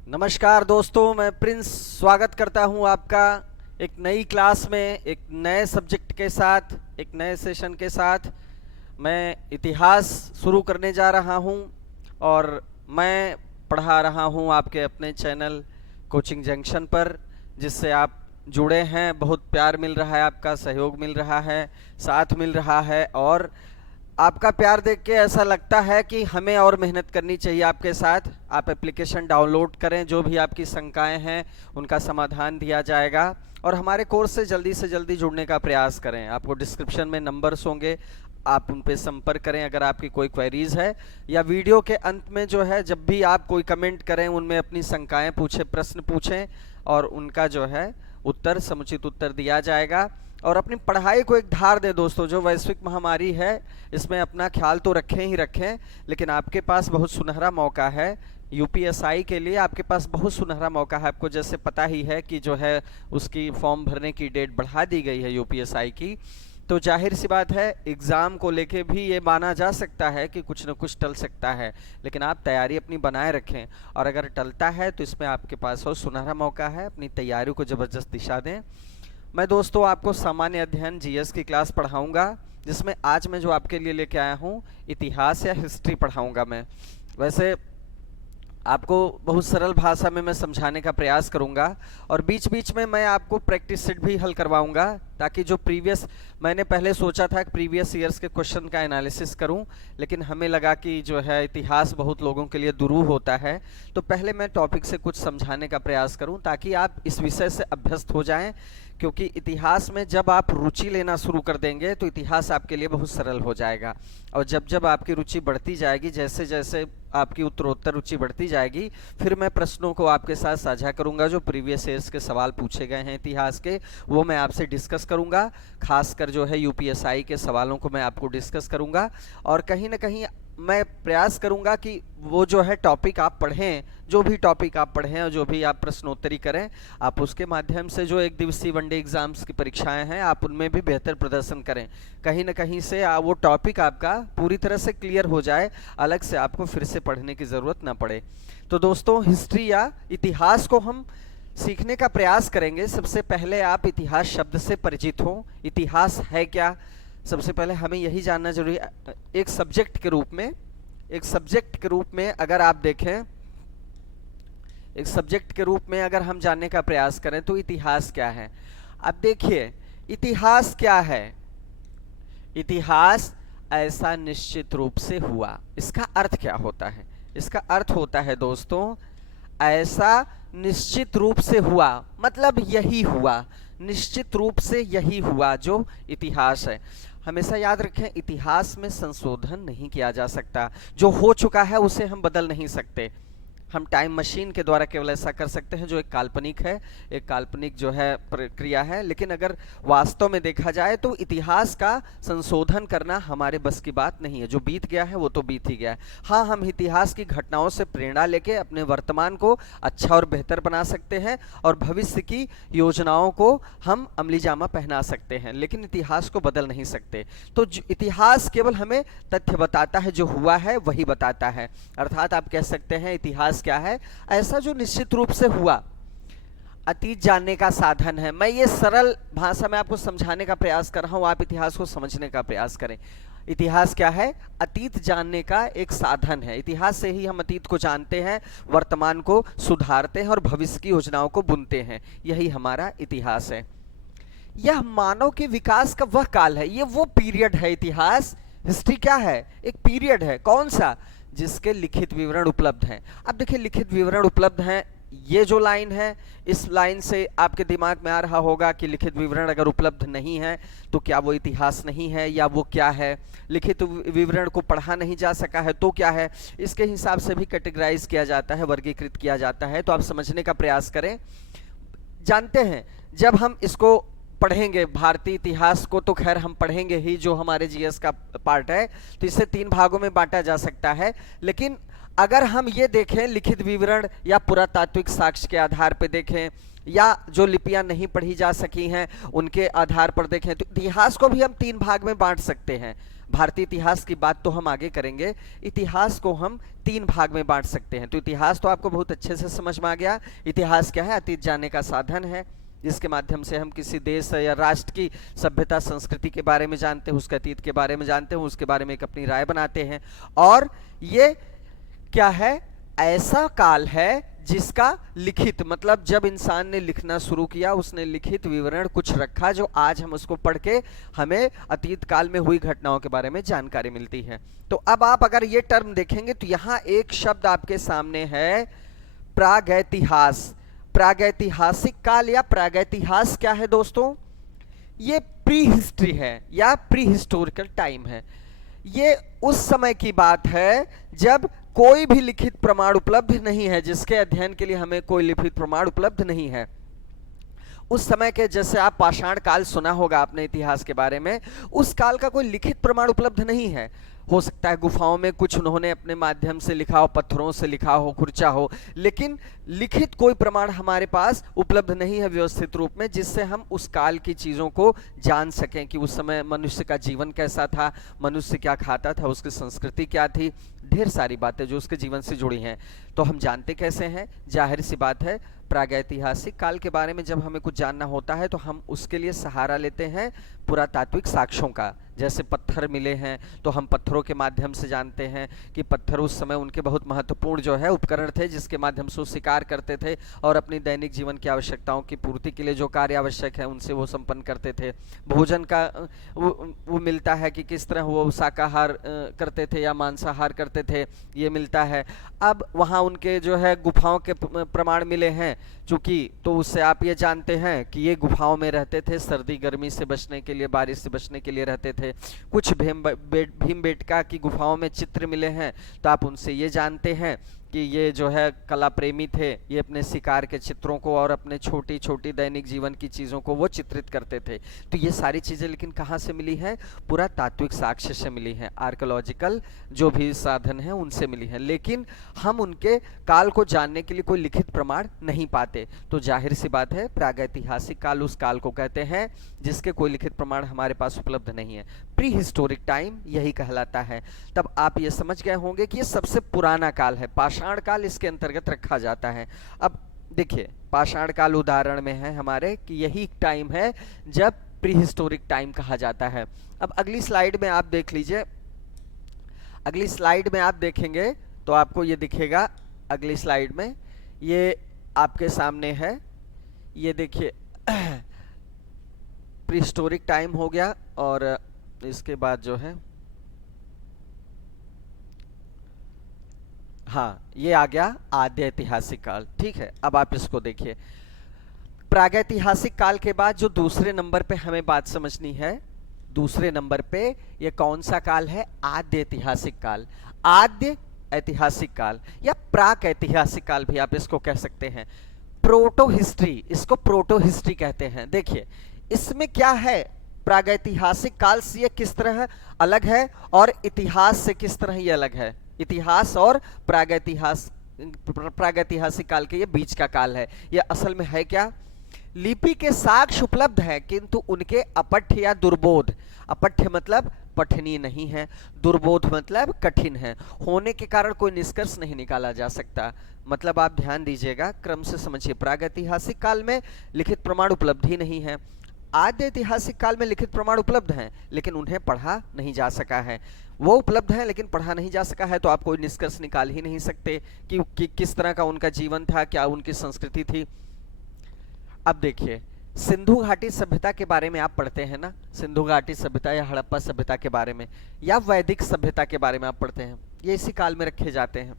नमस्कार दोस्तों, मैं प्रिंस स्वागत करता हूं आपका एक नई क्लास में, एक नए सब्जेक्ट के साथ, एक नए सेशन के साथ। मैं इतिहास शुरू करने जा रहा हूं और मैं पढ़ा रहा हूं आपके अपने चैनल कोचिंग जंक्शन पर, जिससे आप जुड़े हैं। बहुत प्यार मिल रहा है, आपका सहयोग मिल रहा है, साथ मिल रहा है और आपका प्यार देख के ऐसा लगता है कि हमें और मेहनत करनी चाहिए आपके साथ। आप एप्लीकेशन डाउनलोड करें, जो भी आपकी शंकाएं हैं उनका समाधान दिया जाएगा और हमारे कोर्स से जल्दी जुड़ने का प्रयास करें। आपको डिस्क्रिप्शन में नंबर्स होंगे, आप उन पे संपर्क करें अगर आपकी कोई क्वेरीज है, या वीडियो के अंत में जो है जब भी आप कोई कमेंट करें उनमें अपनी शंकाएं पूछें, प्रश्न पूछें और उनका जो है उत्तर, समुचित उत्तर दिया जाएगा। और अपनी पढ़ाई को एक धार दें दोस्तों। जो वैश्विक महामारी है इसमें अपना ख्याल तो रखें ही रखें, लेकिन आपके पास बहुत सुनहरा मौका है। यूपीएसआई के लिए आपके पास बहुत सुनहरा मौका है। आपको जैसे पता ही है कि जो है उसकी फॉर्म भरने की डेट बढ़ा दी गई है यूपीएसआई की, तो जाहिर सी बात है एग्ज़ाम को लेके भी ये माना जा सकता है कि कुछ न कुछ टल सकता है, लेकिन आप तैयारी अपनी बनाए रखें। और अगर टलता है तो इसमें आपके पास और सुनहरा मौका है, अपनी तैयारी को ज़बरदस्त दिशा दें। मैं दोस्तों आपको सामान्य अध्ययन जीएस की क्लास पढ़ाऊंगा, जिसमें आज मैं जो आपके लिए लेके आया हूँ इतिहास या हिस्ट्री पढ़ाऊंगा मैं। वैसे आपको बहुत सरल भाषा में मैं समझाने का प्रयास करूंगा और बीच बीच में मैं आपको प्रैक्टिस सेट भी हल करवाऊंगा, ताकि जो मैंने पहले सोचा था कि प्रीवियस ईयर्स के क्वेश्चन का एनालिसिस करूं, लेकिन हमें लगा कि जो है इतिहास बहुत लोगों के लिए दुरूह होता है, तो पहले मैं टॉपिक से कुछ समझाने का प्रयास करूं ताकि आप इस विषय से अभ्यस्त हो जाएं। क्योंकि इतिहास में जब आप रुचि लेना शुरू कर देंगे तो इतिहास आपके लिए बहुत सरल हो जाएगा। और जब जब आपकी रुचि बढ़ती जाएगी, जैसे जैसे आपकी उत्तरोत्तर रुचि बढ़ती जाएगी, फिर मैं प्रश्नों को आपके साथ साझा करूंगा। जो प्रीवियस ईयर्स के सवाल पूछे गए हैं इतिहास के, वो मैं आपसे डिस्कस करूंगा। खासकर जो है यूपीएसआई के सवालों को मैं आपको डिस्कस करूंगा और कहीं ना कहीं मैं प्रयास करूंगा कि वो जो है टॉपिक आप पढ़ें, जो भी टॉपिक आप पढ़ें और जो भी आप प्रश्नोत्तरी करें, आप उसके माध्यम से जो एक दिवसीय वनडे एग्जाम्स की परीक्षाएं हैं आप उनमें भी बेहतर प्रदर्शन करें। कहीं ना कहीं से वो टॉपिक आपका पूरी तरह से क्लियर हो जाए, अलग से आपको फिर से पढ़ने की ज़रूरत ना पड़े। तो दोस्तों, हिस्ट्री या इतिहास को हम सीखने का प्रयास करेंगे। सबसे पहले आप इतिहास शब्द से परिचित हो। इतिहास है क्या, सबसे पहले हमें यही जानना जरूरी है। एक सब्जेक्ट के रूप में अगर आप देखें, एक सब्जेक्ट के रूप में अगर हम जानने का प्रयास करें तो इतिहास क्या है। अब देखिए, इतिहास क्या है। इतिहास ऐसा निश्चित रूप से हुआ। इसका अर्थ क्या होता है? इसका अर्थ होता है दोस्तों, ऐसा निश्चित रूप से हुआ, मतलब यही हुआ, निश्चित रूप से यही हुआ जो इतिहास है। हमेशा याद रखें, इतिहास में संशोधन नहीं किया जा सकता। जो हो चुका है उसे हम बदल नहीं सकते। हम टाइम मशीन के द्वारा केवल ऐसा कर सकते हैं, जो एक काल्पनिक है, एक काल्पनिक जो है प्रक्रिया है। लेकिन अगर वास्तव में देखा जाए तो इतिहास का संशोधन करना हमारे बस की बात नहीं है। जो बीत गया है वो तो बीत ही गया है। हाँ, हम इतिहास की घटनाओं से प्रेरणा लेके अपने वर्तमान को अच्छा और बेहतर बना सकते हैं और भविष्य की योजनाओं को हम अमली जामा पहना सकते हैं, लेकिन इतिहास को बदल नहीं सकते। तो इतिहास केवल हमें तथ्य बताता है, जो हुआ है वही बताता है। अर्थात आप कह सकते हैं इतिहास क्या है? ऐसा जो निश्चित रूप से हुआ, अतीत जानने का साधन है। मैं ये सरल भाषा में आपको समझाने का प्रयास कर रहा हूं, आप इतिहास को समझने का प्रयास करें। इतिहास क्या है? अतीत जानने का एक साधन है। इतिहास से ही हम अतीत को जानते हैं, वर्तमान को सुधारते हैं और भविष्य की योजनाओं को बुनते हैं। यही हमारा इतिहास है। यह मानव के विकास का वह काल है, ये वो पीरियड है। इतिहास, हिस्ट्री क्या है? एक पीरियड है। कौन सा? जिसके लिखित विवरण उपलब्ध हैं। अब देखिए, लिखित विवरण उपलब्ध हैं, ये जो लाइन है, इस लाइन से आपके दिमाग में आ रहा होगा कि लिखित विवरण अगर उपलब्ध नहीं है तो क्या वो इतिहास नहीं है, या वो क्या है? लिखित विवरण को पढ़ा नहीं जा सका है तो क्या है? इसके हिसाब से भी कैटेगराइज किया जाता है, वर्गीकृत किया जाता है। तो आप समझने का प्रयास करें। जानते हैं, जब हम इसको पढ़ेंगे, भारतीय इतिहास को तो खैर हम पढ़ेंगे ही, जो हमारे जीएस का पार्ट है, तो इसे 3 भागों में बांटा जा सकता है। लेकिन अगर हम ये देखें लिखित विवरण या पुरातात्विक साक्ष्य के आधार पर देखें, या जो लिपियां नहीं पढ़ी जा सकी हैं उनके आधार पर देखें, तो इतिहास को भी हम 3 भाग में बांट सकते हैं। भारतीय इतिहास की बात तो हम आगे करेंगे, इतिहास को हम 3 भाग में बांट सकते हैं। तो इतिहास तो आपको बहुत अच्छे से समझ में आ गया। इतिहास क्या है? अतीत जानने का साधन है, जिसके माध्यम से हम किसी देश या राष्ट्र की सभ्यता संस्कृति के बारे में जानते हैं, उसके अतीत के बारे में जानते हैं, उसके बारे में एक अपनी राय बनाते हैं। और ये क्या है? ऐसा काल है जिसका लिखित, मतलब जब इंसान ने लिखना शुरू किया उसने लिखित विवरण कुछ रखा, जो आज हम उसको पढ़ के हमें अतीत काल में हुई घटनाओं के बारे में जानकारी मिलती है। तो अब आप अगर ये टर्म देखेंगे तो यहाँ एक शब्द आपके सामने है, प्रागैतिहास। प्रागैतिहासिक काल या प्रागैतिहास क्या है दोस्तों? ये प्री हिस्ट्री है या प्री हिस्टोरिकल टाइम है। ये उस समय की बात है जब कोई भी लिखित प्रमाण उपलब्ध नहीं है, जिसके अध्ययन के लिए हमें कोई लिखित प्रमाण उपलब्ध नहीं है। उस समय के, जैसे आप पाषाण काल सुना होगा आपने इतिहास के बारे में, उस काल का कोई लिखित प्रमाण उपलब्ध नहीं है। हो सकता है गुफाओं में कुछ उन्होंने अपने माध्यम से लिखा हो, पत्थरों से लिखा हो, खुरचा हो, लेकिन लिखित कोई प्रमाण हमारे पास उपलब्ध नहीं है व्यवस्थित रूप में, जिससे हम उस काल की चीज़ों को जान सकें कि उस समय मनुष्य का जीवन कैसा था, मनुष्य क्या खाता था, उसकी संस्कृति क्या थी, ढेर सारी बातें जो उसके जीवन से जुड़ी हैं। तो हम जानते कैसे हैं? जाहिर सी बात है, प्रागैतिहासिक काल के बारे में जब हमें कुछ जानना होता है तो हम उसके लिए सहारा लेते हैं पुरातात्विक साक्ष्यों का। जैसे पत्थर मिले हैं तो हम पत्थरों के माध्यम से जानते हैं कि पत्थर उस समय उनके बहुत महत्वपूर्ण जो है उपकरण थे, जिसके माध्यम से वो शिकार करते थे और अपनी दैनिक जीवन की आवश्यकताओं की पूर्ति के लिए जो कार्य आवश्यक है उनसे वो संपन्न करते थे। भोजन का वो मिलता है कि किस तरह वो शाकाहार करते थे या मांसाहार करते थे, ये मिलता है। अब वहाँ उनके जो है गुफाओं के प्रमाण मिले हैं चूंकि, तो उससे आप ये जानते हैं कि ये गुफाओं में रहते थे, सर्दी गर्मी से बचने के लिए, बारिश से बचने के लिए रहते थे। कुछ भीमबेटका की गुफाओं में चित्र मिले हैं, तो आप उनसे ये जानते हैं कि ये जो है कला प्रेमी थे, ये अपने शिकार के चित्रों को और अपने छोटी छोटी दैनिक जीवन की चीज़ों को वो चित्रित करते थे। तो ये सारी चीज़ें लेकिन कहाँ से मिली हैं? पुरातात्विक साक्ष्य से मिली हैं, आर्कियोलॉजिकल जो भी साधन हैं उनसे मिली हैं, लेकिन हम उनके काल को जानने के लिए कोई लिखित प्रमाण नहीं पाते। तो जाहिर सी बात है, प्रागैतिहासिक काल उस काल को कहते हैं जिसके कोई लिखित प्रमाण हमारे पास उपलब्ध नहीं है। प्री हिस्टोरिक टाइम यही कहलाता है। तब आप ये समझ गए होंगे कि ये सबसे पुराना काल है, पाषाण काल इसके अंतर्गत रखा जाता है। अब देखिए, पाषाण काल उदाहरण में है हमारे कि यही टाइम है जब प्री हिस्टोरिक टाइम कहा जाता है। अब अगली स्लाइड में आप देख लीजिए, अगली स्लाइड में आप देखेंगे तो आपको ये दिखेगा। अगली स्लाइड में ये आपके सामने है, ये देखिए प्री हिस्टोरिक टाइम हो गया और इसके बाद जो है, हाँ, ये आ गया आद्य ऐतिहासिक काल। ठीक है, अब आप इसको देखिए। प्रागैतिहासिक काल के बाद जो दूसरे नंबर पे हमें बात समझनी है, दूसरे नंबर पे ये कौन सा काल है? आद्य ऐतिहासिक काल। आद्य ऐतिहासिक काल या प्राक ऐतिहासिक काल भी आप इसको कह सकते हैं। प्रोटो हिस्ट्री, इसको प्रोटो हिस्ट्री कहते हैं। देखिए इसमें क्या है, प्रागैतिहासिक काल से ये किस तरह अलग है और इतिहास से किस तरह ये अलग है। इतिहास और प्रागैतिहासिक काल के ये बीच का काल है। ये असल में है क्या? लिपि के साक्ष्य उपलब्ध है किंतु उनके अपठ्य या दुर्बोध, अपठ्य मतलब पठनीय नहीं है, दुर्बोध मतलब कठिन है, होने के कारण कोई निष्कर्ष नहीं निकाला जा सकता। मतलब आप ध्यान दीजिएगा, क्रम से समझिए। प्रागैतिहासिक काल में लिखित प्रमाण उपलब्ध ही नहीं है, आद्य ऐतिहासिक काल में लिखित प्रमाण उपलब्ध हैं लेकिन उन्हें पढ़ा नहीं जा सका है। वो उपलब्ध है लेकिन पढ़ा नहीं जा सका है, तो आप कोई निष्कर्ष निकाल ही नहीं सकते कि किस तरह का उनका जीवन था, क्या उनकी संस्कृति थी। अब देखिए, सिंधु घाटी सभ्यता के बारे में आप पढ़ते हैं ना, सिंधु घाटी सभ्यता या हड़प्पा सभ्यता के बारे में या वैदिक सभ्यता के बारे में आप पढ़ते हैं, ये इसी काल में रखे जाते हैं।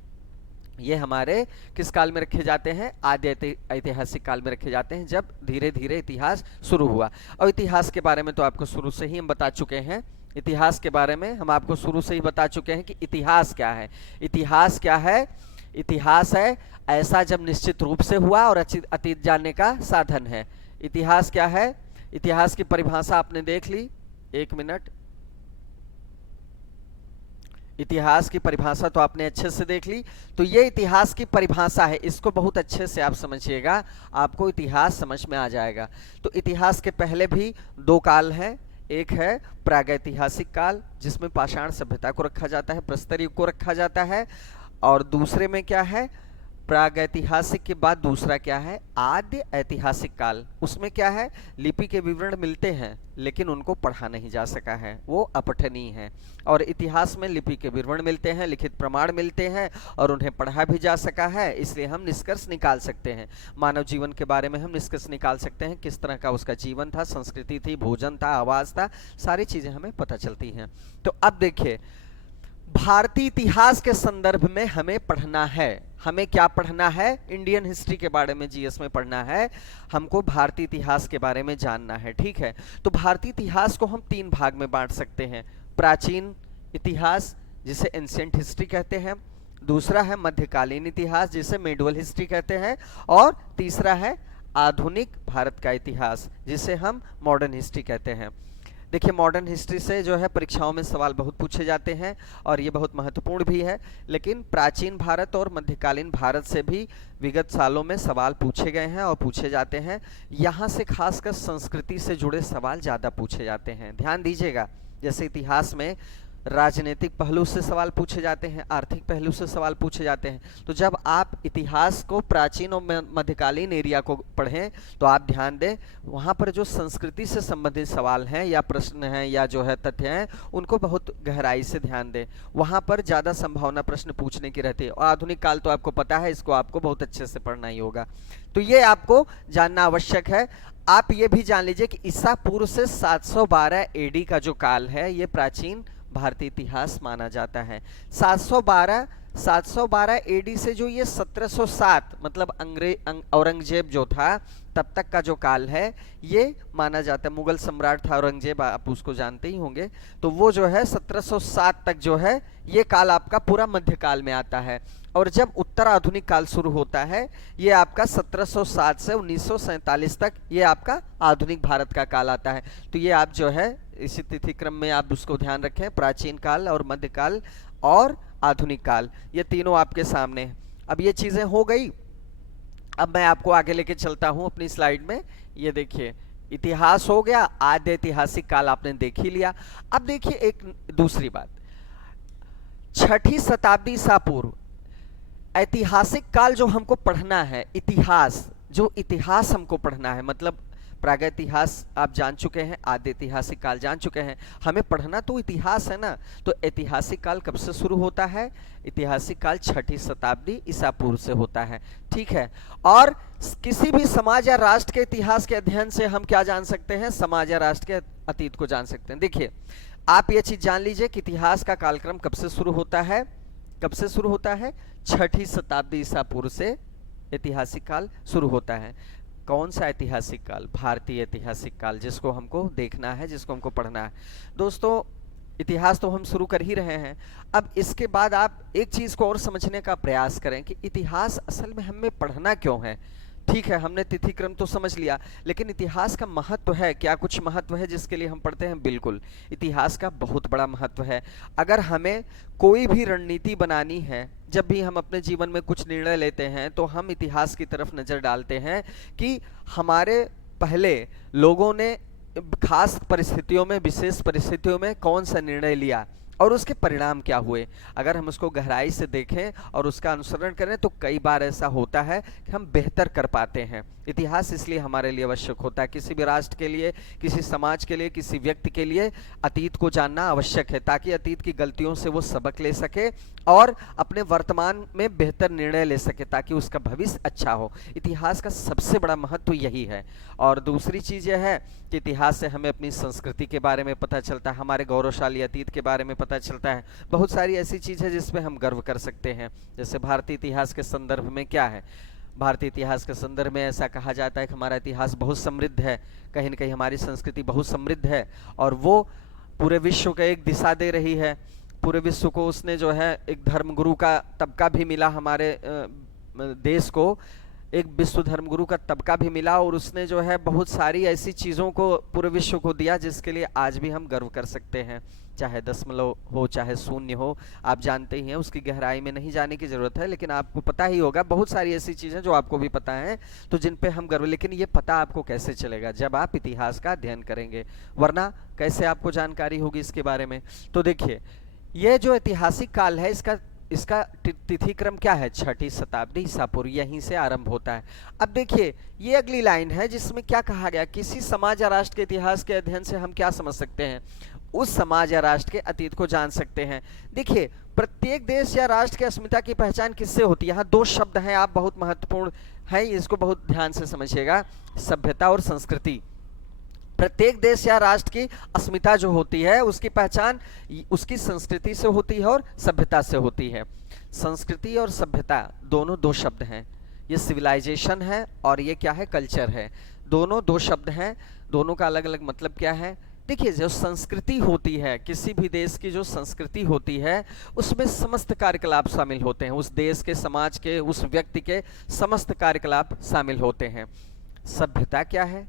ये हमारे किस काल में रखे जाते हैं? आद्य ऐतिहासिक काल में रखे जाते हैं, जब धीरे धीरे इतिहास शुरू हुआ। और इतिहास के बारे में तो आपको शुरू से ही हम बता चुके हैं, इतिहास के बारे में हम आपको शुरू से ही बता चुके हैं कि इतिहास क्या है। इतिहास क्या है? इतिहास है ऐसा जब निश्चित रूप से हुआ और अतीत जानने का साधन है। इतिहास क्या है? इतिहास की परिभाषा आपने देख ली, एक मिनट। इतिहास की परिभाषा तो आपने अच्छे से देख ली। तो ये इतिहास की परिभाषा है, इसको बहुत अच्छे से आप समझिएगा, आपको इतिहास समझ में आ जाएगा। तो इतिहास के पहले भी दो काल हैं, एक है प्रागैतिहासिक काल जिसमें पाषाण सभ्यता को रखा जाता है, प्रस्तर युग को रखा जाता है, और दूसरे में क्या है, प्रागैतिहासिक के बाद दूसरा क्या है, आद्य ऐतिहासिक काल। उसमें क्या है, लिपि के विवरण मिलते हैं लेकिन उनको पढ़ा नहीं जा सका है, वो अपठनीय है। और इतिहास में लिपि के विवरण मिलते हैं, लिखित प्रमाण मिलते हैं और उन्हें पढ़ा भी जा सका है, इसलिए हम निष्कर्ष निकाल सकते हैं। मानव जीवन के बारे में हम निष्कर्ष निकाल सकते हैं, किस तरह का उसका जीवन था, संस्कृति थी, भोजन था, आवाज था, सारी चीजें हमें पता चलती हैं। तो अब देखिए, भारतीय इतिहास के संदर्भ में हमें पढ़ना है, हमें क्या पढ़ना है, इंडियन हिस्ट्री के बारे में जीएस में पढ़ना है, हमको भारतीय इतिहास के बारे में जानना है। ठीक है, तो भारतीय इतिहास को हम तीन भाग में बांट सकते हैं। प्राचीन इतिहास जिसे एंशिएंट हिस्ट्री कहते हैं, दूसरा है मध्यकालीन इतिहास जिसे मिडवल हिस्ट्री कहते हैं, और तीसरा है आधुनिक भारत का इतिहास जिसे हम मॉडर्न हिस्ट्री कहते हैं। देखिए, मॉडर्न हिस्ट्री से जो है परीक्षाओं में सवाल बहुत पूछे जाते हैं और ये बहुत महत्वपूर्ण भी है, लेकिन प्राचीन भारत और मध्यकालीन भारत से भी विगत सालों में सवाल पूछे गए हैं और पूछे जाते हैं। यहाँ से खासकर संस्कृति से जुड़े सवाल ज़्यादा पूछे जाते हैं, ध्यान दीजिएगा। जैसे इतिहास में राजनीतिक पहलू से सवाल पूछे जाते हैं, आर्थिक पहलू से सवाल पूछे जाते हैं। तो जब आप इतिहास को प्राचीन और मध्यकालीन एरिया को पढ़ें तो आप ध्यान दें, वहाँ पर जो संस्कृति से संबंधित सवाल हैं या प्रश्न हैं या जो है तथ्य हैं, उनको बहुत गहराई से ध्यान दें, वहाँ पर ज़्यादा संभावना प्रश्न पूछने की रहती है। और आधुनिक काल तो आपको पता है, इसको आपको बहुत अच्छे से पढ़ना ही होगा, तो ये आपको जानना आवश्यक है। आप ये भी जान लीजिए कि ईसा पूर्व से 712 एडी का जो काल है, ये प्राचीन भारतीय इतिहास माना जाता है। 712 एडी से जो ये 1707 मतलब औरंगजेब जो था तब तक का जो काल है, ये माना जाता है। मुगल सम्राट था औरंगजेब, आप उसको जानते ही होंगे। तो वो जो है 1707 तक जो है ये काल आपका पूरा मध्यकाल में आता है। और जब उत्तर आधुनिक काल शुरू होता है, ये आपका 1707 से 1947 तक ये आपका आधुनिक भारत का काल आता है। तो ये आप जो है इसी तिथि क्रम में आप उसको ध्यान रखें, प्राचीन काल और मध्यकाल और आधुनिक काल, ये तीनों आपके सामने हैं। अब ये चीजें हो गई, अब मैं आपको आगे लेके चलता हूं अपनी स्लाइड में। ये देखिए, इतिहास हो गया, आद्य ऐतिहासिक काल आपने देख ही लिया। अब देखिए एक दूसरी बात, 6ठी शताब्दी ईसा पूर्व ऐतिहासिक काल जो हमको पढ़ना है, इतिहास जो इतिहास हमको पढ़ना है, मतलब प्रागैतिहास आप जान चुके हैं, आद्य ऐतिहासिक काल जान चुके हैं, हमें पढ़ना तो इतिहास है ना। तो ऐतिहासिक काल कब से शुरू होता है, ऐतिहासिक काल 6ठी शताब्दी ईसा पूर्व से होता है। ठीक है, और किसी भी समाज या राष्ट्र के इतिहास के अध्ययन से हम क्या जान सकते हैं, समाज या राष्ट्र के अतीत को जान सकते हैं। देखिए, आप ये चीज जान लीजिए कि इतिहास का कालक्रम कब से शुरू होता है, कब से शुरू होता है, 6ठी शताब्दी ईसा पूर्व से ऐतिहासिक काल शुरू होता है। कौन सा ऐतिहासिक काल, भारतीय ऐतिहासिक काल, जिसको हमको देखना है, जिसको हमको पढ़ना है। दोस्तों, इतिहास तो हम शुरू कर ही रहे हैं। अब इसके बाद आप एक चीज को और समझने का प्रयास करें कि इतिहास असल में हमें पढ़ना क्यों है। ठीक है, हमने तिथि क्रम तो समझ लिया, लेकिन इतिहास का महत्व है क्या, कुछ महत्व है जिसके लिए हम पढ़ते हैं? बिल्कुल, इतिहास का बहुत बड़ा महत्व है। अगर हमें कोई भी रणनीति बनानी है, जब भी हम अपने जीवन में कुछ निर्णय लेते हैं, तो हम इतिहास की तरफ नजर डालते हैं कि हमारे पहले लोगों ने खास परिस्थितियों में, विशेष परिस्थितियों में कौन सा निर्णय लिया और उसके परिणाम क्या हुए। अगर हम उसको गहराई से देखें और उसका अनुसरण करें तो कई बार ऐसा होता है कि हम बेहतर कर पाते हैं। इतिहास इसलिए हमारे लिए आवश्यक होता है, किसी भी राष्ट्र के लिए, किसी समाज के लिए, किसी व्यक्ति के लिए अतीत को जानना आवश्यक है, ताकि अतीत की गलतियों से वो सबक ले सके और अपने वर्तमान में बेहतर निर्णय ले सके, ताकि उसका भविष्य अच्छा हो। इतिहास का सबसे बड़ा महत्व यही है। और दूसरी चीज़ यह है कि इतिहास से हमें अपनी संस्कृति के बारे में पता चलता है, हमारे गौरवशाली अतीत के बारे में पता चलता है। बहुत सारी ऐसी चीज़ है जिसमें हम गर्व कर सकते हैं। जैसे भारतीय इतिहास के संदर्भ में क्या है, भारतीय इतिहास के संदर्भ में ऐसा कहा जाता है कि हमारा इतिहास बहुत समृद्ध है, कहीं न कहीं हमारी संस्कृति बहुत समृद्ध है और वो पूरे विश्व को एक दिशा दे रही है। पूरे विश्व को उसने जो है एक धर्मगुरु का तबका भी मिला हमारे देश को, एक विश्व धर्मगुरु का तबका भी मिला और उसने जो है बहुत सारी ऐसी चीज़ों को पूरे विश्व को दिया जिसके लिए आज भी हम गर्व कर सकते हैं। चाहे दशमलव हो चाहे शून्य हो, आप जानते ही हैं, उसकी गहराई में नहीं जाने की ज़रूरत है, लेकिन आपको पता ही होगा बहुत सारी ऐसी चीज़ें जो आपको भी पता हैं तो जिन पे हम गर्व, लेकिन ये पता आपको कैसे चलेगा? जब आप इतिहास का अध्ययन करेंगे, वरना कैसे आपको जानकारी होगी इसके बारे में? तो देखिए, ये जो ऐतिहासिक काल है इसका इसका तिथि क्रम क्या है? 6ठी शताब्दी ईसा पूर्व, यहीं से आरंभ होता है। अब देखिए, ये अगली लाइन है जिसमें क्या कहा गया, किसी समाज या राष्ट्र के इतिहास के अध्ययन से हम क्या समझ सकते हैं? उस समाज या राष्ट्र के अतीत को जान सकते हैं। देखिए, प्रत्येक देश या राष्ट्र की अस्मिता की पहचान किससे होती है? यहाँ दो शब्द हैं, आप बहुत महत्वपूर्ण हैं, इसको बहुत ध्यान से समझिएगा, सभ्यता और संस्कृति। प्रत्येक देश या राष्ट्र की अस्मिता जो होती है उसकी पहचान उसकी संस्कृति से होती है और सभ्यता से होती है। संस्कृति और सभ्यता दोनों दो शब्द हैं, ये सिविलाइजेशन है और ये क्या है? कल्चर है। दोनों दो शब्द हैं, दोनों का अलग अलग मतलब क्या है? देखिए, जो संस्कृति होती है, किसी भी देश की जो संस्कृति होती है उसमें समस्त कार्यकलाप शामिल होते हैं, उस देश के, समाज के, उस व्यक्ति के समस्त कार्यकलाप शामिल होते हैं। सभ्यता क्या है?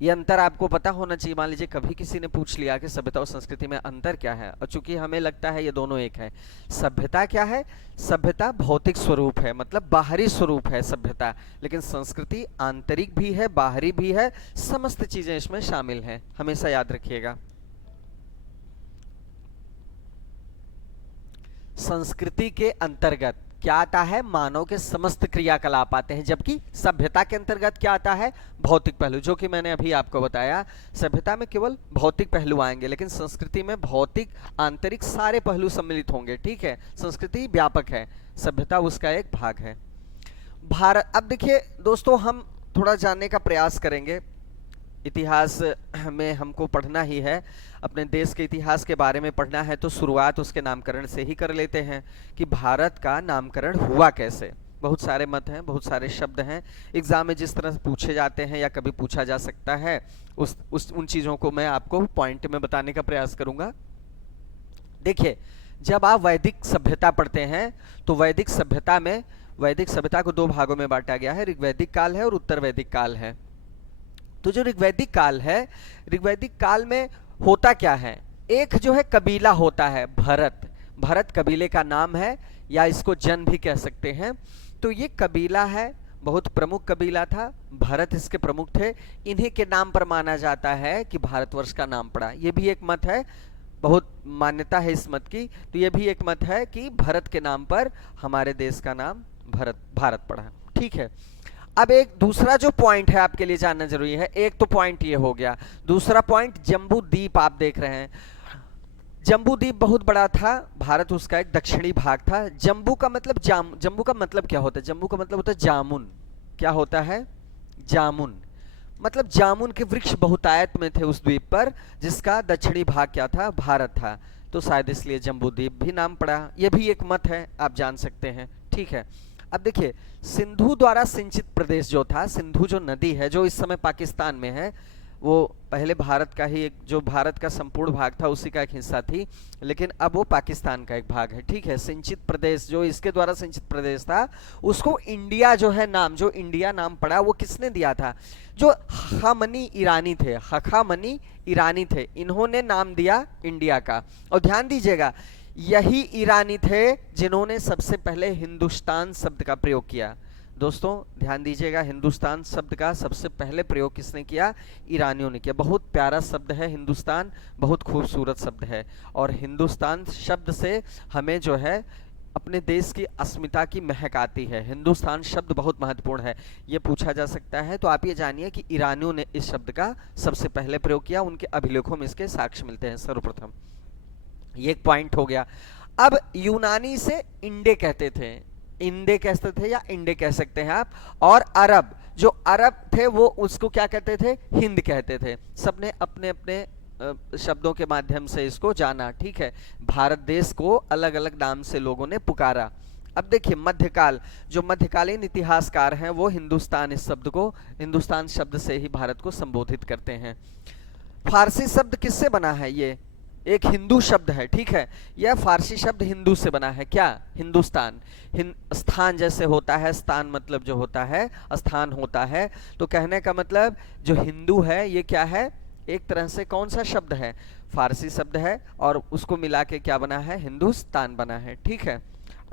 ये अंतर आपको पता होना चाहिए। मान लीजिए कभी किसी ने पूछ लिया कि सभ्यता और संस्कृति में अंतर क्या है, और चूंकि हमें लगता है ये दोनों एक है। सभ्यता क्या है? सभ्यता भौतिक स्वरूप है, मतलब बाहरी स्वरूप है सभ्यता, लेकिन संस्कृति आंतरिक भी है, बाहरी भी है, समस्त चीजें इसमें शामिल हैं, हमेशा याद रखिएगा। संस्कृति के अंतर्गत क्या आता है? मानव के समस्त क्रियाकलाप आते हैं, जबकि सभ्यता के अंतर्गत क्या आता है? भौतिक पहलू, जो कि मैंने अभी आपको बताया। सभ्यता में केवल भौतिक पहलू आएंगे, लेकिन संस्कृति में भौतिक आंतरिक सारे पहलू सम्मिलित होंगे, ठीक है। संस्कृति व्यापक है, सभ्यता उसका एक भाग है। भारत, अब देखिए दोस्तों, हम थोड़ा जानने का प्रयास करेंगे। इतिहास में हमको पढ़ना ही है, अपने देश के इतिहास के बारे में पढ़ना है, तो शुरुआत उसके नामकरण से ही कर लेते हैं कि भारत का नामकरण हुआ कैसे। बहुत सारे मत हैं, बहुत सारे शब्द हैं, एग्जाम में जिस तरह से पूछे जाते हैं या कभी पूछा जा सकता है, उन चीज़ों को मैं आपको पॉइंट में बताने का प्रयास करूंगा। देखिए, जब आप वैदिक सभ्यता पढ़ते हैं तो वैदिक सभ्यता को दो भागों में बांटा गया है, ऋग्वैदिक काल है और उत्तर वैदिक काल है। तो जो ऋग्वैदिक काल है, ऋग्वैदिक काल में होता क्या है? एक जो है कबीला होता है, भरत कबीले का नाम है, या इसको जन भी कह सकते हैं। तो ये कबीला है, बहुत प्रमुख कबीला था, भरत इसके प्रमुख थे, इन्हीं के नाम पर माना जाता है कि भारतवर्ष का नाम पड़ा। ये भी एक मत है, बहुत मान्यता है इस मत की। तो ये भी एक मत है कि भरत के नाम पर हमारे देश का नाम भारत पड़ा, ठीक है। अब एक दूसरा जो पॉइंट है आपके लिए जानना जरूरी है, एक तो पॉइंट ये हो गया, दूसरा पॉइंट जम्बू द्वीप आप देख रहे हैं। जम्बू द्वीप बहुत बड़ा था, भारत उसका एक दक्षिणी भाग था। जम्बू का मतलब जम्बू का मतलब क्या होता है? जम्बू का मतलब होता है जामुन। क्या होता है? जामुन, मतलब जामुन के वृक्ष बहुतायत में थे उस द्वीप पर, जिसका दक्षिणी भाग क्या था? भारत था, तो शायद इसलिए जम्बू द्वीप भी नाम पड़ा। यह भी एक मत है, आप जान सकते हैं, ठीक है। अब देखिए, सिंधु द्वारा सिंचित प्रदेश जो था, सिंधु जो नदी है जो इस समय पाकिस्तान में है, वो पहले भारत का ही एक, जो भारत का संपूर्ण भाग था उसी का एक हिस्सा थी, लेकिन अब वो पाकिस्तान का एक भाग है, ठीक है। सिंचित प्रदेश जो इसके द्वारा सिंचित प्रदेश था, उसको इंडिया जो है नाम, जो इंडिया नाम पड़ा, वो किसने दिया था? जो हखामनी ईरानी थे, हखामनी ईरानी थे, इन्होंने नाम दिया इंडिया का। और ध्यान दीजिएगा, यही ईरानी थे जिन्होंने सबसे पहले हिंदुस्तान शब्द का प्रयोग किया। दोस्तों ध्यान दीजिएगा, हिंदुस्तान शब्द का सबसे पहले प्रयोग किसने किया? ईरानियों ने किया। बहुत प्यारा शब्द है हिंदुस्तान, बहुत खूबसूरत शब्द है, और हिंदुस्तान शब्द से हमें जो है अपने देश की अस्मिता की महक आती है। हिंदुस्तान शब्द बहुत महत्वपूर्ण है, ये पूछा जा सकता है। तो आप ये जानिए कि ईरानियों ने इस शब्द का सबसे पहले प्रयोग किया, उनके अभिलेखों में इसके साक्ष्य मिलते हैं सर्वप्रथम। ये एक पॉइंट हो गया। अब यूनानी से इंडे कहते थे, इंडे कहते थे या इंडे कह सकते हैं आप, और अरब, जो अरब थे वो उसको क्या कहते थे? हिंद कहते थे। सबने अपने अपने शब्दों के माध्यम से इसको जाना, ठीक है। भारत देश को अलग अलग नाम से लोगों ने पुकारा। अब देखिए, मध्यकाल, जो मध्यकालीन इतिहासकार हैं वो हिंदुस्तान इस शब्द को, हिंदुस्तान शब्द से ही भारत को संबोधित करते हैं। फारसी शब्द किससे बना है? ये एक हिंदू शब्द है, ठीक है। यह फारसी शब्द हिंदू से बना है, क्या? हिंदुस्तान। स्थान जैसे होता है, स्थान मतलब जो होता है स्थान होता है, तो कहने का मतलब जो हिंदू है ये क्या है? एक तरह से कौन सा शब्द है? फारसी शब्द है, और उसको मिला के क्या बना है? हिंदुस्तान बना है, ठीक है।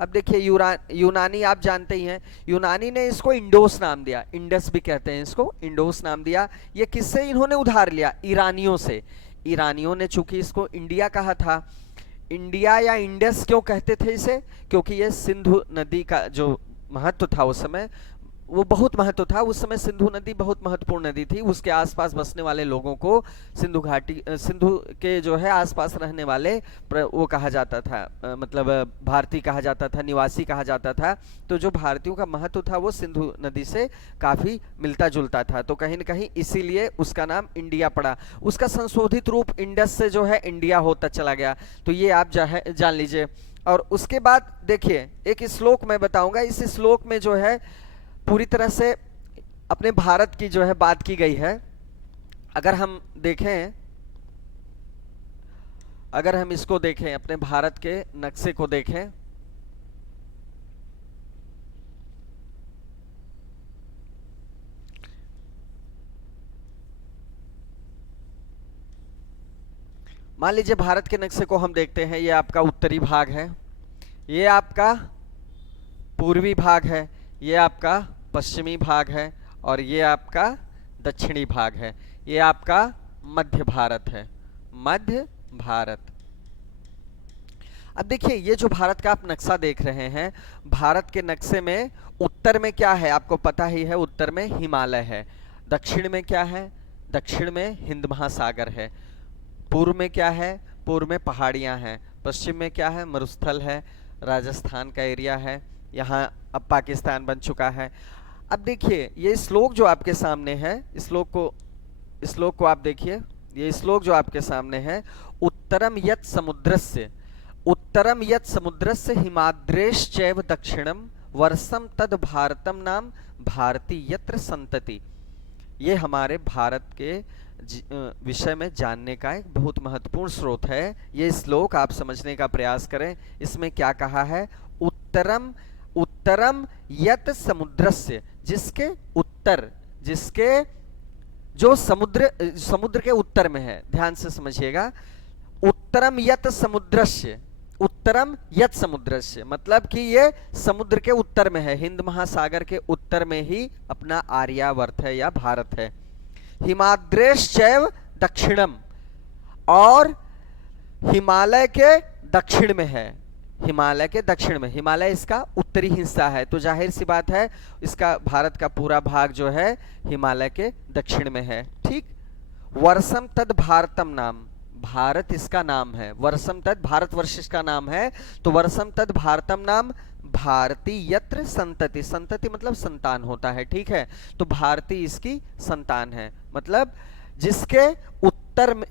अब देखिए यूनानी आप जानते ही हैं, यूनानी ने इसको इंडोस नाम दिया, इंडस भी कहते हैं इसको, इंडोस नाम दिया। ये किससे इन्होंने उधार लिया? ईरानियों से। ईरानियों ने चूंकि इसको इंडिया कहा था, इंडिया या इंडस क्यों कहते थे इसे? क्योंकि ये सिंधु नदी का जो महत्व था उस समय, वो बहुत महत्व था उस समय। सिंधु नदी बहुत महत्वपूर्ण नदी थी, उसके आसपास बसने वाले लोगों को सिंधु घाटी, सिंधु के जो है आसपास रहने वाले वो कहा जाता था, मतलब भारतीय कहा जाता था, निवासी कहा जाता था। तो जो भारतीयों का महत्व था वो सिंधु नदी से काफी मिलता जुलता था, तो कहीं न कहीं इसीलिए उसका नाम इंडिया पड़ा। उसका संशोधित रूप इंडस से जो है इंडिया होता चला गया, तो ये आप जान लीजिए। और उसके बाद देखिए एक श्लोक मैं बताऊंगा, इस श्लोक में जो है पूरी तरह से अपने भारत की जो है बात की गई है। अगर हम देखें, अगर हम इसको देखें, अपने भारत के नक्शे को देखें, मान लीजिए भारत के नक्शे को हम देखते हैं, ये आपका उत्तरी भाग है, ये आपका पूर्वी भाग है, ये आपका पश्चिमी भाग है, और ये आपका दक्षिणी भाग है, ये आपका मध्य भारत है, मध्य भारत। अब देखिए ये जो भारत का आप नक्शा देख रहे हैं, भारत के नक्शे में उत्तर में क्या है आपको पता ही है, उत्तर में हिमालय है। दक्षिण में क्या है? दक्षिण में हिंद महासागर है। पूर्व में क्या है? पूर्व में पहाड़ियां हैं। पश्चिम में क्या है? मरुस्थल है, राजस्थान का एरिया है, यहाँ अब पाकिस्तान बन चुका है। अब देखिए ये श्लोक जो आपके सामने है, श्लोक को आप देखिए, ये श्लोक जो आपके सामने है, उत्तरम यत् समुद्रस्य, उत्तरम यत् समुद्रस्य हिमाद्रेश चैव दक्षिणम वर्षम तद भारतम नाम भारती यत्र संतति। ये हमारे भारत के विषय में जानने का एक बहुत महत्वपूर्ण स्रोत है। ये श्लोक आप समझने का प्रयास करें। इसमें क्या कहा है? उत्तरम, उत्तरम यत समुद्रस्य, जिसके उत्तर, जिसके जो समुद्र के उत्तर में है, ध्यान से समझिएगा। उत्तरम यत समुद्रस्य, उत्तरम यत समुद्रस्य मतलब कि ये समुद्र के उत्तर में है, हिंद महासागर के उत्तर में ही अपना आर्यावर्त है या भारत है। हिमाद्रेश चैव दक्षिणम, और हिमालय के दक्षिण में है, हिमालय के दक्षिण में, हिमालय इसका उत्तरी हिस्सा है, तो जाहिर सी बात है इसका भारत का पूरा भाग जो है हिमालय के दक्षिण में है, ठीक। वर्षम तद भारतम नाम, भारत इसका नाम है, वर्षम तद भारतवर्ष इसका नाम है, तो वर्षम तद भारतम नाम भारती यत्र संतति, संतति मतलब संतान होता है, ठीक है। तो भारती इसकी संतान है, मतलब जिसके उत्तर में,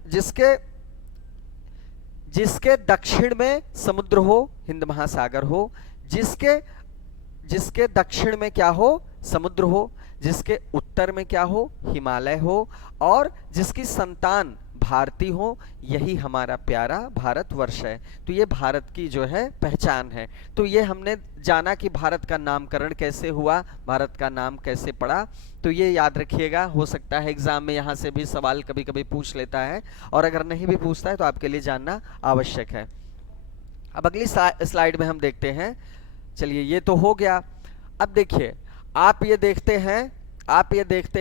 जिसके दक्षिण में समुद्र हो, हिंद महासागर हो, जिसके दक्षिण में क्या हो? समुद्र हो, जिसके उत्तर में क्या हो? हिमालय हो, और जिसकी संतान भारती हो, यही हमारा प्यारा भारतवर्ष है। तो ये भारत की जो है पहचान है। तो ये हमने जाना कि भारत का नामकरण कैसे हुआ, भारत का नाम कैसे पड़ा, तो ये याद रखिएगा। हो सकता है एग्जाम में यहाँ से भी सवाल कभी कभी पूछ लेता है, और अगर नहीं भी पूछता है तो आपके लिए जानना आवश्यक है। अब अगली स्लाइड में हम देखते हैं। चलिए ये तो हो गया। अब देखिए आप ये देखते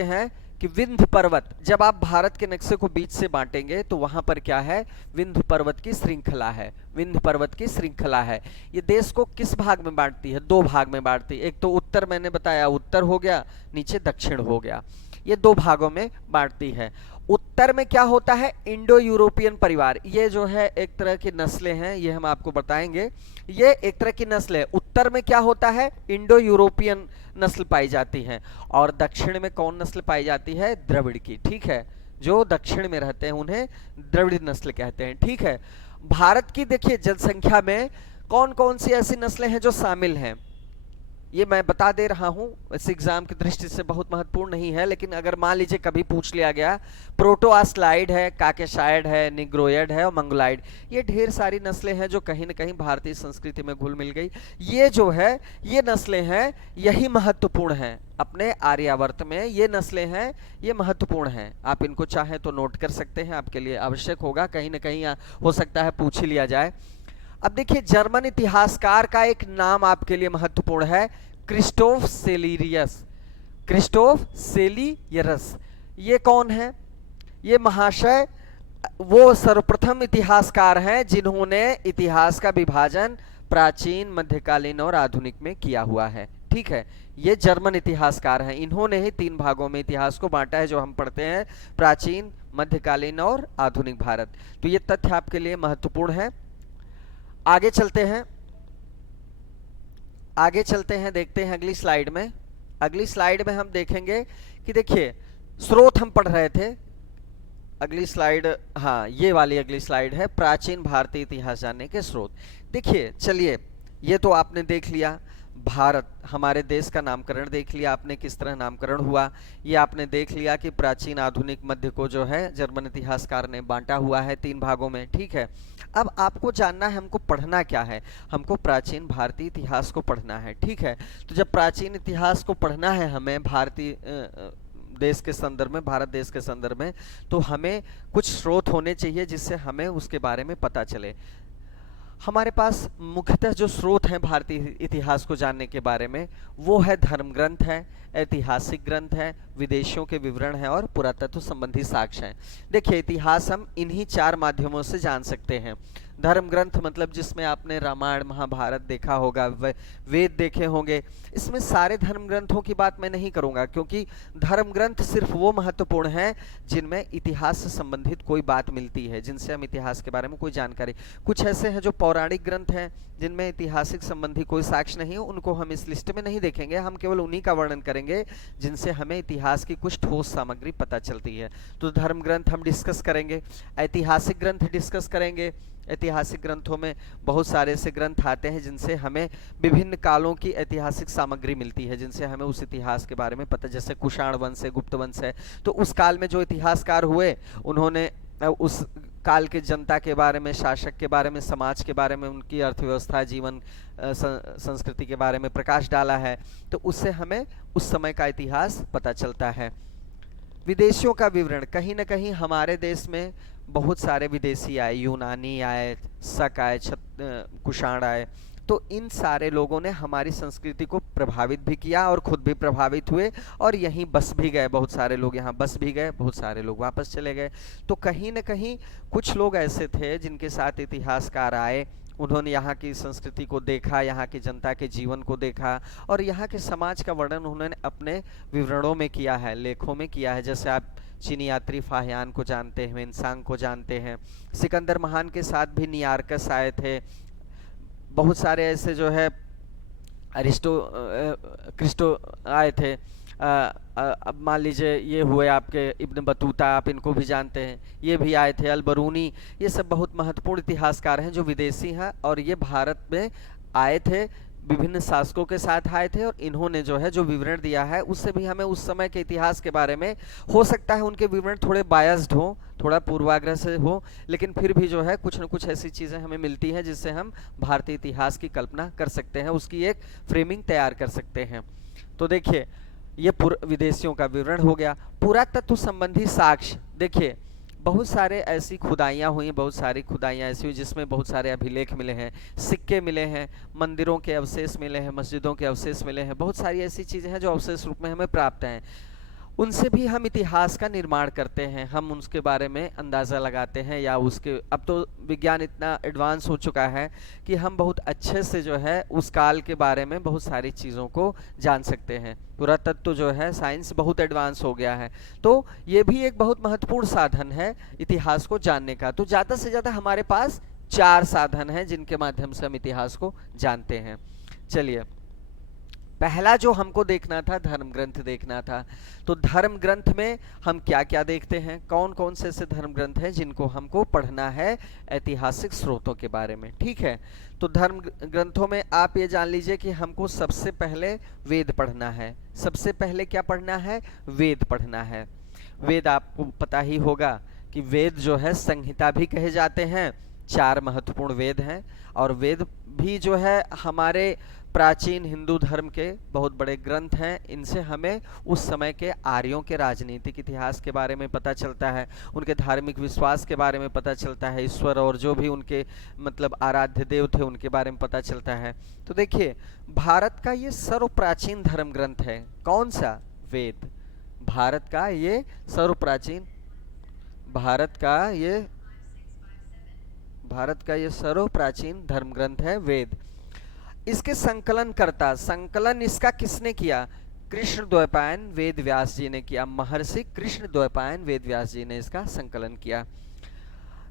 हैं कि विंध्य पर्वत, जब आप भारत के नक्शे को बीच से बांटेंगे तो वहां पर क्या है? विंध्य पर्वत की श्रृंखला है, विंध्य पर्वत की श्रृंखला है। ये देश को किस भाग में बांटती है? दो भाग में बांटती है। एक तो उत्तर, मैंने बताया उत्तर हो गया, नीचे दक्षिण हो गया, ये दो भागों में बांटती है। उत्तर में क्या होता है? इंडो यूरोपियन परिवार, ये जो है एक तरह की नस्लें हैं, ये हम आपको बताएंगे। ये एक तरह की नस्ल है। उत्तर में क्या होता है? इंडो यूरोपियन नस्ल पाई जाती है। और दक्षिण में कौन नस्ल पाई जाती है? द्रविड़ की, ठीक है। जो दक्षिण में रहते हैं उन्हें द्रविड़ नस्ल कहते हैं, ठीक है। भारत की देखिए जनसंख्या में कौन कौन सी ऐसी नस्लें हैं जो शामिल हैं? ये मैं बता दे रहा हूँ, इस एग्जाम की दृष्टि से बहुत महत्वपूर्ण नहीं है, लेकिन अगर मान लीजिए कभी पूछ लिया गया, प्रोटोआस्लाइड है, काकेशायड है, निग्रोयड है और मंगोलाइड, ये ढेर सारी नस्लें हैं जो कहीं न कहीं भारतीय संस्कृति में घुल मिल गई। ये जो है, ये नस्लें हैं, यही महत्वपूर्ण हैं अपने आर्यावर्त में। ये नस्लें हैं, ये महत्वपूर्ण हैं। आप इनको चाहें तो नोट कर सकते हैं, आपके लिए आवश्यक होगा, कहीं न कहीं हो सकता है पूछ ही लिया जाए। अब देखिए, जर्मन इतिहासकार का एक नाम आपके लिए महत्वपूर्ण है, क्रिस्टोफ सेलिरियस। क्रिस्टोफ सेलियरस, ये कौन है? ये महाशय वो सर्वप्रथम इतिहासकार हैं जिन्होंने इतिहास का विभाजन प्राचीन, मध्यकालीन और आधुनिक में किया हुआ है। ठीक है, ये जर्मन इतिहासकार हैं, इन्होंने ही 3 भागों में इतिहास को बांटा है जो हम पढ़ते हैं, प्राचीन, मध्यकालीन और आधुनिक भारत। तो ये तथ्य आपके लिए महत्वपूर्ण है। आगे चलते हैं, आगे चलते हैं, देखते हैं अगली स्लाइड में। अगली स्लाइड में हम देखेंगे कि देखिए, स्रोत हम पढ़ रहे थे। अगली स्लाइड, हाँ ये वाली अगली स्लाइड है, प्राचीन भारतीय इतिहास जानने के स्रोत। देखिए, चलिए, ये तो आपने देख लिया, भारत, हमारे देश का नामकरण देख लिया आपने, किस तरह नामकरण हुआ। ये आपने देख लिया कि प्राचीन, आधुनिक, मध्य को जो है जर्मन इतिहासकार ने बांटा हुआ है 3 भागों में। ठीक है, अब आपको जानना है हमको पढ़ना क्या है, हमको प्राचीन भारतीय इतिहास को पढ़ना है। ठीक है, तो जब प्राचीन इतिहास को पढ़ना है हमें भारतीय देश के संदर्भ में, भारत देश के संदर्भ में, तो हमें कुछ स्रोत होने चाहिए जिससे हमें उसके बारे में पता चले। हमारे पास मुख्यतः जो स्रोत हैं भारतीय इतिहास को जानने के बारे में, वो है धर्म ग्रंथ है, ऐतिहासिक ग्रंथ है, विदेशियों के विवरण है और पुरातत्व संबंधी साक्ष्य हैं। देखिए, इतिहास हम इन्हीं 4 माध्यमों से जान सकते हैं। धर्म ग्रंथ मतलब जिसमें आपने रामायण, महाभारत देखा होगा, वेद देखे होंगे। इसमें सारे धर्म ग्रंथों की बात मैं नहीं करूंगा, क्योंकि धर्म ग्रंथ सिर्फ वो महत्वपूर्ण हैं जिनमें इतिहास से संबंधित कोई बात मिलती है, जिनसे हम इतिहास के बारे में कोई जानकारी। कुछ ऐसे हैं जो पौराणिक ग्रंथ हैं जिनमें ऐतिहासिक संबंधी कोई साक्ष्य नहीं है, उनको हम इस लिस्ट में नहीं देखेंगे, हम केवल उन्हीं का वर्णन करेंगे जिनसे हमें इतिहास की कुछ ठोस सामग्री पता चलती है। तो धर्म ग्रंथ हम डिस्कस करेंगे, ऐतिहासिक ग्रंथ डिस्कस करेंगे। ऐतिहासिक ग्रंथों में बहुत सारे ऐसे ग्रंथ आते हैं जिनसे हमें विभिन्न कालों की ऐतिहासिक सामग्री मिलती है, जिनसे हमें उस इतिहास के बारे में पता, जैसे कुषाण वंश है, गुप्त वंश है, तो उस काल में जो इतिहासकार हुए उन्होंने उस काल के जनता के बारे में, शासक के बारे में, समाज के बारे में, उनकी अर्थव्यवस्था, जीवन, संस्कृति के बारे में प्रकाश डाला है, तो उससे हमें उस समय का इतिहास पता चलता है। विदेशियों का विवरण, कहीं ना कहीं हमारे देश में बहुत सारे विदेशी आए, यूनानी आए, शक आए, कुषाण आए, तो इन सारे लोगों ने हमारी संस्कृति को प्रभावित भी किया और खुद भी प्रभावित हुए और यहीं बस भी गए। बहुत सारे लोग यहाँ बस भी गए, बहुत सारे लोग वापस चले गए। तो कहीं न कहीं कुछ लोग ऐसे थे जिनके साथ इतिहासकार आए, उन्होंने यहाँ की संस्कृति को देखा, यहाँ की जनता के जीवन को देखा और यहाँ के समाज का वर्णन उन्होंने अपने विवरणों में किया है, लेखों में किया है। जैसे आप चीनी यात्री फाहियान को जानते हैं, वेन्सांग को जानते हैं, सिकंदर महान के साथ भी नियार्कस आए थे, बहुत सारे ऐसे जो है क्रिस्टो आए थे। अब मान लीजिए ये हुए आपके इब्न बतूता, आप इनको भी जानते हैं, ये भी आए थे, अल-बरूनी, ये सब बहुत महत्वपूर्ण इतिहासकार हैं जो विदेशी हैं और ये भारत में आए थे, विभिन्न शासकों के साथ आए थे और इन्होंने जो है जो विवरण दिया है उससे भी हमें उस समय के इतिहास के बारे में, हो सकता है उनके विवरण थोड़े बायस्ड हो, थोड़ा पूर्वाग्रह से हो, लेकिन फिर भी जो है कुछ न कुछ ऐसी चीज़ें हमें मिलती हैं जिससे हम भारतीय इतिहास की कल्पना कर सकते हैं, उसकी एक फ्रेमिंग तैयार कर सकते हैं। तो देखिए, ये विदेशियों का विवरण हो गया। पुरातत्व संबंधी साक्ष्य, देखिए बहुत सारे ऐसी खुदाइयाँ हुई, बहुत सारी खुदाइयाँ ऐसी हुई जिसमें बहुत सारे अभिलेख मिले हैं, सिक्के मिले हैं, मंदिरों के अवशेष मिले हैं, मस्जिदों के अवशेष मिले हैं, बहुत सारी ऐसी चीज़ें हैं जो अवशेष रूप में हमें प्राप्त हैं। उनसे भी हम इतिहास का निर्माण करते हैं, हम उसके बारे में अंदाज़ा लगाते हैं या उसके, अब तो विज्ञान इतना एडवांस हो चुका है कि हम बहुत अच्छे से जो है उस काल के बारे में बहुत सारी चीज़ों को जान सकते हैं। पुरातत्व जो है साइंस बहुत एडवांस हो गया है, तो ये भी एक बहुत महत्वपूर्ण साधन है इतिहास को जानने का। तो ज़्यादा से ज़्यादा हमारे पास 4 साधन हैं जिनके माध्यम से हम इतिहास को जानते हैं। चलिए पहला जो हमको देखना था धर्म ग्रंथ देखना था। तो धर्म ग्रंथ में हम क्या क्या देखते हैं, कौन कौन से ऐसे धर्म ग्रंथ हैं जिनको हमको पढ़ना है ऐतिहासिक स्रोतों के बारे में। ठीक है, तो धर्म ग्रंथों में आप ये जान लीजिए कि हमको सबसे पहले वेद पढ़ना है। सबसे पहले क्या पढ़ना है, वेद पढ़ना है। वेद आपको पता ही होगा कि वेद जो है संहिता भी कहे जाते हैं, 4 महत्वपूर्ण वेद हैं। और वेद भी जो है हमारे प्राचीन हिंदू धर्म के बहुत बड़े ग्रंथ हैं। इनसे हमें उस समय के आर्यों के राजनीतिक इतिहास के बारे में पता चलता है, उनके धार्मिक विश्वास के बारे में पता चलता है, ईश्वर और जो भी उनके मतलब आराध्य देव थे उनके बारे में पता चलता है। तो देखिए, भारत का ये सर्वप्राचीन धर्म ग्रंथ है। कौन सा, वेद। भारत का ये सर्वप्राचीन भारत का ये सर्वप्राचीन धर्म ग्रंथ है वेद। इसके संकलन इसका किसने किया, कृष्ण द्वैपायन वेद व्यास जी ने किया। महर्षि कृष्ण द्वैपायन वेद व्यास जी ने इसका संकलन किया।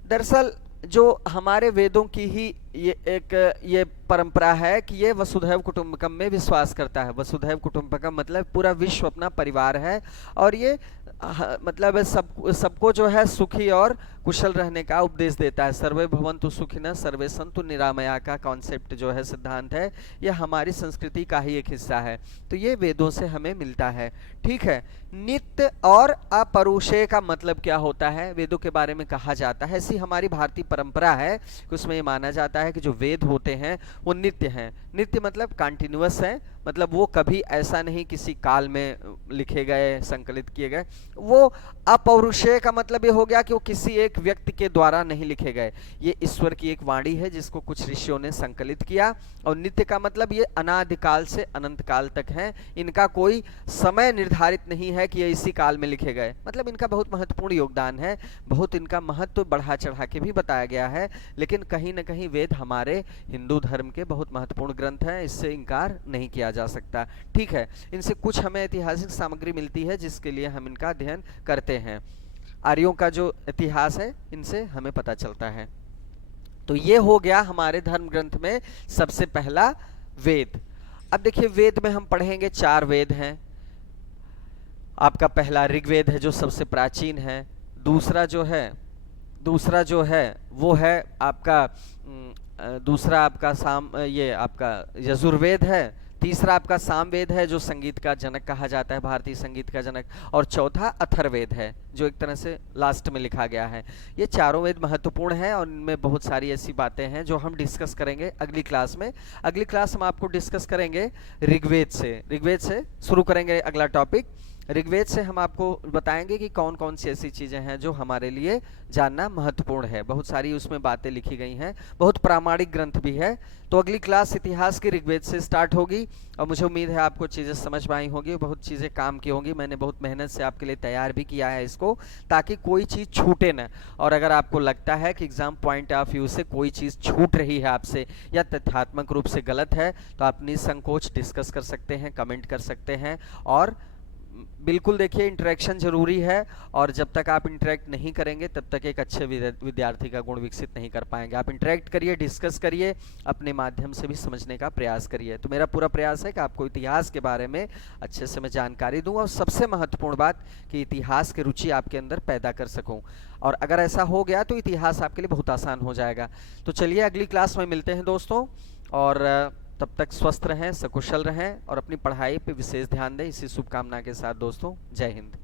दरअसल जो हमारे वेदों की ही ये परंपरा है कि ये वसुधैव कुटुंबकम में विश्वास करता है। वसुधैव कुटुंबकम मतलब पूरा विश्व अपना परिवार है, और ये मतलब सबको जो है सुखी और कुशल रहने का उपदेश देता है। सर्वे भवन्तु सुखिनः सर्वे सन्तु निरामया का कॉन्सेप्ट जो है, सिद्धांत है, ये हमारी संस्कृति का ही एक हिस्सा है। तो ये वेदों से हमें मिलता है। ठीक है, नित्य और अपरुषेय का मतलब क्या होता है, वेदों के बारे में कहा जाता है। ऐसी हमारी भारतीय परंपरा है कि उसमें ये माना जाता है कि जो वेद होते हैं वो नित्य हैं। नित्य मतलब कंटिन्यूअस है, मतलब वो कभी ऐसा नहीं किसी काल में लिखे गए, संकलित किए गए। वो अपौरुषेय का मतलब ये हो गया कि वो किसी एक व्यक्ति के द्वारा नहीं लिखे गए, ये ईश्वर की एक वाणी है जिसको कुछ ऋषियों ने संकलित किया। और नित्य का मतलब ये अनादिकाल से अनंत काल तक हैं, इनका कोई समय निर्धारित नहीं है कि ये इसी काल में लिखे गए। मतलब इनका बहुत महत्वपूर्ण योगदान है, बहुत इनका महत्व बढ़ा चढ़ा के भी बताया गया है। लेकिन कहीं ना कहीं वेद हमारे हिंदू धर्म के बहुत महत्वपूर्ण ग्रंथ हैं, इससे इनकार नहीं किया जा सकता। ठीक है, इनसे कुछ हमें ऐतिहासिक सामग्री मिलती है जिसके लिए हम इनका अध्ययन करते हैं। आर्यों का जो इतिहास है इनसे हमें पता चलता है। तो ये हो गया हमारे धर्म ग्रंथ में सबसे पहला वेद। अब देखिए, वेद में हम पढ़ेंगे 4 वेद हैं। आपका पहला ऋग्वेद है जो सबसे प्राचीन है। दूसरा जो है वो है आपका दूसरा आपका ये आपका यजुर्वेद है। तीसरा आपका सामवेद है जो संगीत का जनक कहा जाता है, भारतीय संगीत का जनक। और चौथा अथर्ववेद है जो एक तरह से लास्ट में लिखा गया है। ये चारों वेद महत्वपूर्ण हैं और इनमें बहुत सारी ऐसी बातें हैं जो हम डिस्कस करेंगे अगली क्लास में। अगली क्लास हम आपको डिस्कस करेंगे ऋग्वेद से शुरू करेंगे अगला टॉपिक। ऋग्वेद से हम आपको बताएंगे कि कौन कौन सी ऐसी चीज़ें हैं जो हमारे लिए जानना महत्वपूर्ण है। बहुत सारी उसमें बातें लिखी गई हैं, बहुत प्रामाणिक ग्रंथ भी है। तो अगली क्लास इतिहास की ऋग्वेद से स्टार्ट होगी और मुझे उम्मीद है आपको चीज़ें समझ में आई होंगी, बहुत चीज़ें काम की होंगी। मैंने बहुत मेहनत से आपके लिए तैयार भी किया है इसको, ताकि कोई चीज़ छूटे ना। और अगर आपको लगता है कि एग्जाम पॉइंट ऑफ व्यू से कोई चीज़ छूट रही है आपसे या तथ्यात्मक रूप से गलत है, तो आप निसंकोच डिस्कस कर सकते हैं, कमेंट कर सकते हैं। और बिल्कुल देखिए, इंटरेक्शन जरूरी है, और जब तक आप इंटरेक्ट नहीं करेंगे तब तक एक अच्छे विद्यार्थी का गुण विकसित नहीं कर पाएंगे। आप इंटरेक्ट करिए, डिस्कस करिए, अपने माध्यम से भी समझने का प्रयास करिए। तो मेरा पूरा प्रयास है कि आपको इतिहास के बारे में अच्छे से मैं जानकारी दूं, और सबसे महत्वपूर्ण बात कि इतिहास की रुचि आपके अंदर पैदा कर सकूं। और अगर ऐसा हो गया तो इतिहास आपके लिए बहुत आसान हो जाएगा। तो चलिए अगली क्लास में मिलते हैं दोस्तों, और तब तक स्वस्थ रहें, सकुशल रहें और अपनी पढ़ाई पे विशेष ध्यान दें। इसी शुभकामना के साथ दोस्तों, जय हिंद।